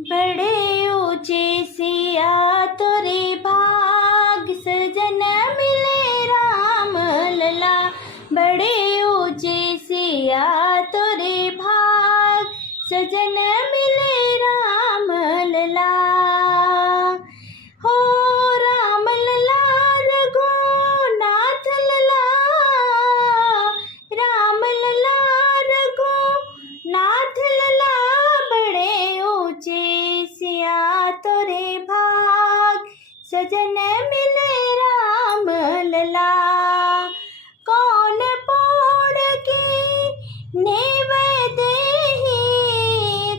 बड़े ऊंचे सिया तोरे भाग, सजन मिले राम लला। बड़े ऊंचे सिया तोरे भाग, सजन मिले राम लला। हो राम लला रघुनाथ लला, राम लला रघुनाथ लला। बड़े ऊंचे सिया तोरे भाग, सजन मिले राम लला। कौन पोड़ की नेव देहि,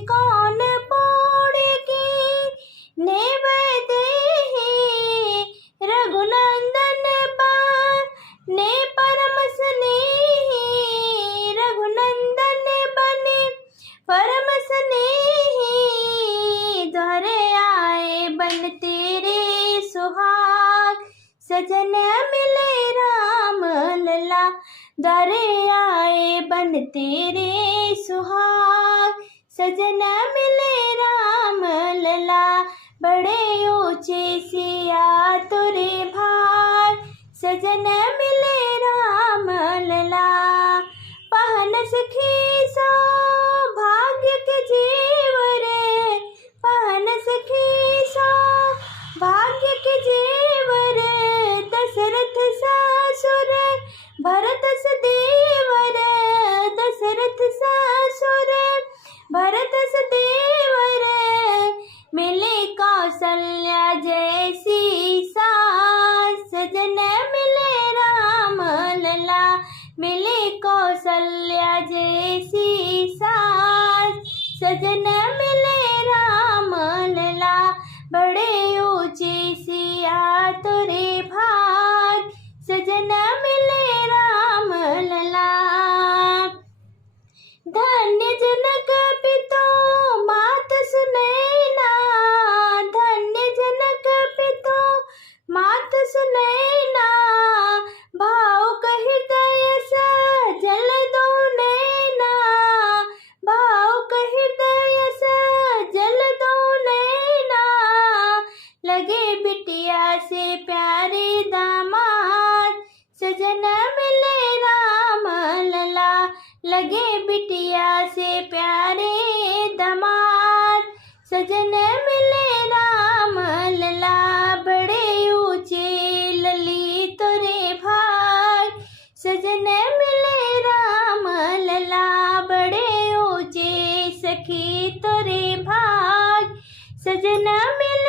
कौन पोड़ की नेव देहि। रघुनंदन बने परम स्नेही, रघुनंदन बने परम स्नेही। द्वारे आए बन तेरे सुहाग, सजन मिले राम लला। द्वारे आए बन तेरे सुहाग, सजन मिले राम लला। बड़े ऊंचे सिया तोरे भाग, सजन मिले राम लला। पहन सखी सौभाग्य के जेवर, पहन सखी सौभाग्य के जेवर। दशरथ ससुर भरत सदेवर, दशरथ ससुर भरत सदेवर। मिले कौशल्या जैसी सास, सजन मिले राम लला। मिले कौशल्या जैसी सास, सजन मिले राम लला। बड़े ऊंचे सिया तोरे भाग, सजन मिले राम लला। धन्य जनक पितो मात सुनैना, धन्य जनक पितो मात सुनैना। भावुक हृदय सजल दो नैना, भावुक हृदय सजल दो नैना। लगे बिटिया से प्यारे दामाद, सजन मिले राम लला। लगे बिटिया से प्यारे दामाद, सजन मिले राम लला। बड़े ऊंचे लली तोरे भाग, सजन मिले राम लला। बड़े ऊंचे सखी तोरे भाग, सजन मिले